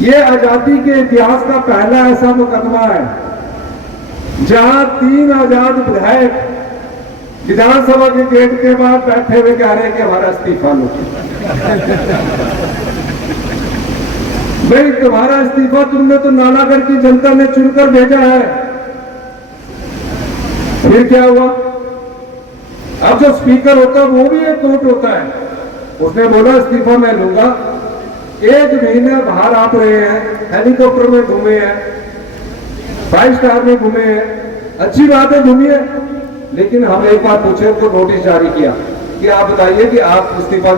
ये आजादी के इतिहास का पहला ऐसा मुकदमा है जहां 3 आजाद विधायक विधानसभा के गेट के बाद बैठे हुए कह रहे हैं कि हमारा इस्तीफा लो। भाई तुम्हारा इस्तीफा तुमने तो नालागढ़ की जनता ने चुनकर भेजा है, फिर क्या हुआ? अब जो स्पीकर होता है वो भी एक कोर्ट होता है, उसने बोला इस्तीफा मैं लूंगा। 1 महीना बाहर आप रहे हैं, हेलीकॉप्टर में घूमे हैं, 5 स्टार में घूमे हैं, अच्छी बात है घूमिए, लेकिन हम एक बार पूछे तो नोटिस जारी किया कि आप बताइए कि आप इस्तीफा,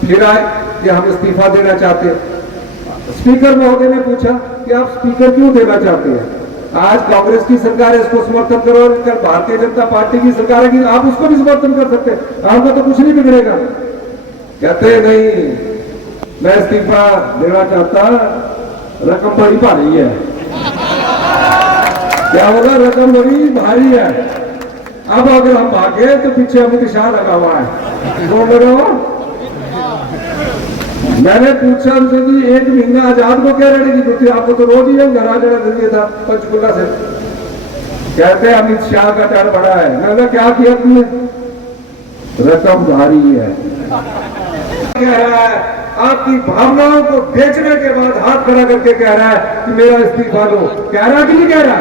फिर आए कि हम इस्तीफा देना चाहते हैं। स्पीकर महोदय ने पूछा कि आप स्पीकर क्यों देना चाहते हैं? आज कांग्रेस की सरकार है, इसको समर्थन करो, और कल भारतीय जनता पार्टी की सरकार है कि आप उसको भी समर्थन कर सकते हैं, आपको तो कुछ नहीं बिगड़ेगा। कहते नहीं, मैं इस्तीफा देना चाहता, रकम बड़ी भारी है। क्या होगा? रकम बड़ी भारी है। अब अगर हम भागे तो पीछे अमित शाह लगा हुआ है। कौन लगा हुआ? मैंने पूछा उनसे कि 1 महीना आजाद को क्या रहने की जरूरत थी, आपको तो रोज ही हम घर आ जाना चाहिए था पंचकुला से। कहते अमित शाह का डर बड़ा है। मैंने क्या किया तुमने? रकम भारी है। कह रहा है आपकी भावनाओं को बेचने के बाद हाथ खड़ा करके कह रहा है कि मेरा इस्तीफा लो। कह रहा कि नहीं कह रहा?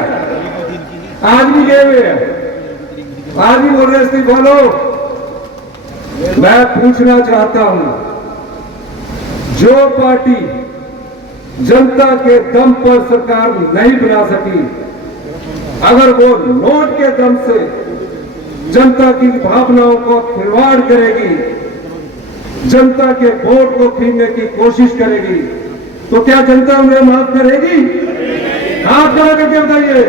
आज भी गए हुए हैं, आज भी बोल रहे इस्तीफा लो। मैं पूछना चाहता हूं, जो पार्टी जनता के दम पर सरकार नहीं बना सकी, अगर वो नोट के दम से जनता की भावनाओं को खिलवाड़ करेगी, जनता के वोट को छीनने की कोशिश करेगी, तो क्या जनता उन्हें माफ करेगी? हाथ खड़ा करके बताइए।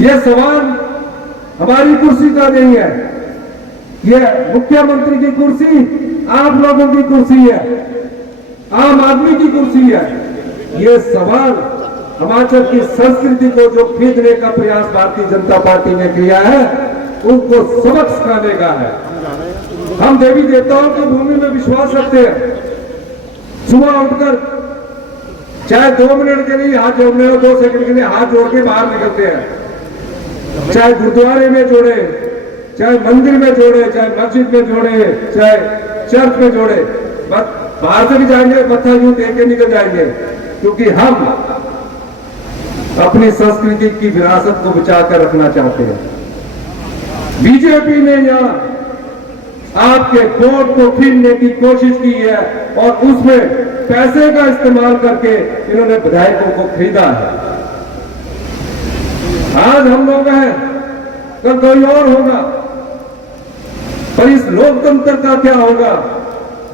यह सवाल हमारी कुर्सी का नहीं है, यह मुख्यमंत्री की कुर्सी आप लोगों की कुर्सी है, आम आदमी की कुर्सी है। यह सवाल हिमाचल की संस्कृति को जो खरीदने का प्रयास भारतीय जनता पार्टी ने किया है, उनको सबक सिखाने का है। हम देवी देवताओं की भूमि में विश्वास रखते हैं। सुबह उठकर चाहे 2 मिनट के लिए हाथ जोड़ने हो, 2 सेकंड के लिए हाथ जोड़ के बाहर निकलते हैं। चाहे गुरुद्वारे में जोड़े, चाहे मंदिर में जोड़े, चाहे मस्जिद में जोड़े, चाहे चर्च में जोड़े, बस बाहर से भी जाएंगे, मत्था यूं देख के निकल जाएंगे, क्योंकि हम अपनी संस्कृति की विरासत को बचाकर रखना चाहते हैं। बीजेपी ने यहां आपके वोट को छीनने की कोशिश की है और उसमें पैसे का इस्तेमाल करके इन्होंने विधायकों को खरीदा है। आज हम लोग हैं, कल कोई और होगा, पर इस लोकतंत्र का क्या होगा?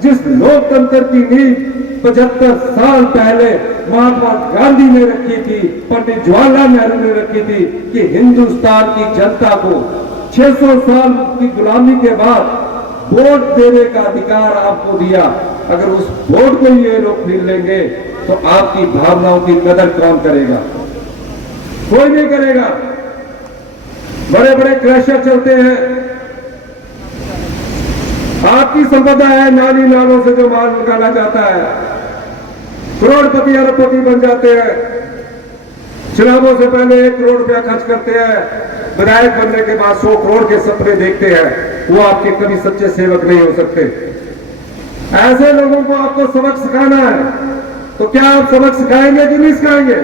जिस लोकतंत्र की नींव 75 साल पहले महात्मा गांधी ने रखी थी, पंडित जवाहरलाल नेहरू ने रखी थी कि हिंदुस्तान की जनता को 600 साल की गुलामी के बाद वोट देने का अधिकार आपको दिया। अगर उस वोट को ये लोग खरीद लेंगे तो आपकी भावनाओं की कदर कौन करेगा? कोई नहीं करेगा। बड़े बड़े क्रैशर चलते हैं, आपकी संपदा है, नाली नालों से जो माल निकाला जाता है, करोड़पति अरबपति बन जाते हैं, चुनावों से पहले 1 करोड़ रुपया खर्च करते हैं, विधायक बनने के बाद 100 करोड़ के सपने देखते हैं। वो आपके कभी सच्चे सेवक नहीं हो सकते। ऐसे लोगों को आपको सबक सिखाना है, तो क्या आप सबक सिखाएंगे कि नहीं सिखाएंगे?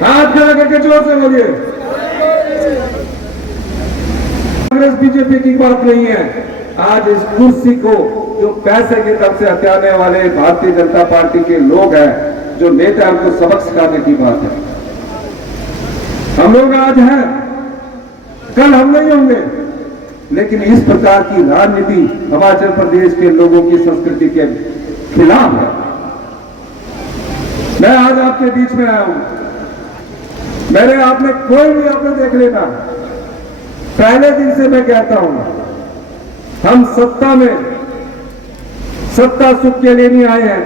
हाथ खड़ा करके जोर से बोलिए। कांग्रेस बीजेपी की बात नहीं है। आज इस कुर्सी को जो पैसे की तरफ से हथियाने वाले भारतीय जनता पार्टी के लोग हैं, जो नेता, उनको सबक सिखाने की बात है। हम लोग आज हैं, कल हम नहीं होंगे, लेकिन इस प्रकार की राजनीति हिमाचल प्रदेश के लोगों की संस्कृति के खिलाफ है। मैं आज आपके बीच में आया हूं, मेरे आपने कोई भी आपने देख लेना, पहले दिन से मैं कहता हूं, हम सत्ता में सत्ता सुख के लिए नहीं आए हैं,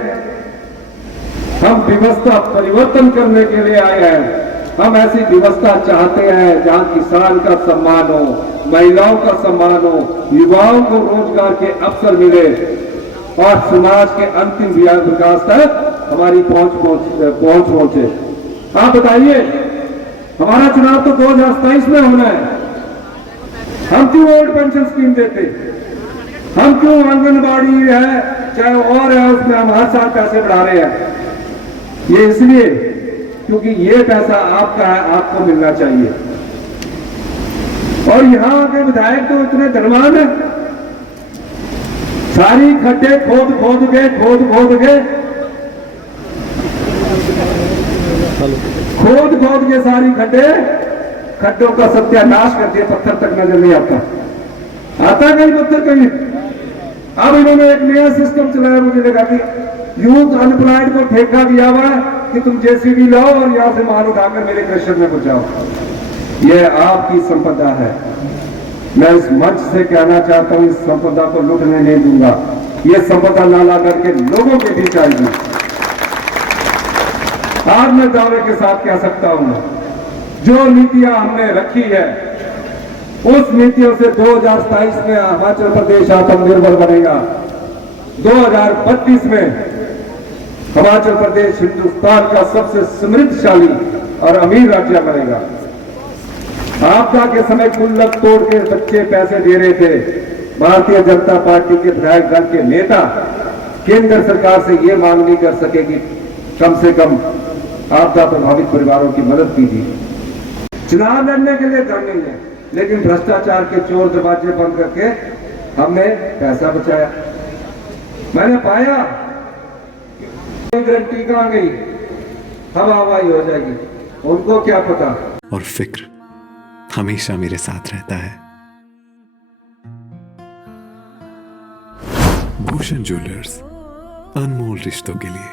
हम व्यवस्था परिवर्तन करने के लिए आए हैं। हम ऐसी व्यवस्था चाहते हैं जहां किसान का सम्मान हो, महिलाओं का सम्मान हो, युवाओं को रोजगार के अवसर मिले और समाज के अंतिम विकास तक हमारी पहुंच पहुंचे। आप बताइए, हमारा चुनाव तो 2027 में होना है, हम क्यों ओल्ड पेंशन स्कीम देते, हम क्यों आंगनबाड़ी है चाहे और है उसमें हम हर साल पैसे बढ़ा रहे हैं? ये इसलिए क्योंकि ये पैसा आपका है, आपको मिलना चाहिए। और यहां के विधायक तो इतने धनवान है, सारी खड्डे खोद के सारी खड्डों का सत्यानाश कर दिया, पत्थर तक नजर नहीं आता कहीं पत्थर कहीं। अब इन्होंने एक नया सिस्टम चलाया, मुझे लगा कि यूथ अनएम्प्लॉयड को ठेका दिया हुआ है कि तुम जेसीबी लाओ और यहां से माल उठाकर मेरे क्रशर में पहुंचाओ। यह आपकी संपदा है, मैं इस मंच से कहना चाहता हूं, इस संपदा को लूटने नहीं दूंगा। यह संपदा ना ला करके लोगों के बीच आएगी। आज मैं दावे के साथ कह सकता हूं, जो नीतियां हमने रखी है उस नीतियों से 2027 में हिमाचल प्रदेश आत्मनिर्भर बनेगा। 2032 में हिमाचल प्रदेश हिंदुस्तान का सबसे समृद्धशाली और अमीर राज्य बनेगा। आपदा के समय गुल्लक तोड़ के बच्चे पैसे दे रहे थे, भारतीय जनता पार्टी के विधायक दल के नेता केंद्र सरकार से ये मांग नहीं कर सके कि कम से कम आपदा प्रभावित परिवारों की मदद कीजिए। चुनाव लड़ने के लिए धन नहीं है, लेकिन भ्रष्टाचार के चोर दरवाजे बंद करके हमने पैसा बचाया। मैंने पाया गारंटी कहां गई, हवा हवाई हो जाएगी, उनको क्या पता। और फिक्र हमेशा मेरे साथ रहता है। भूषण ज्वेलर्स, अनमोल रिश्तों के लिए।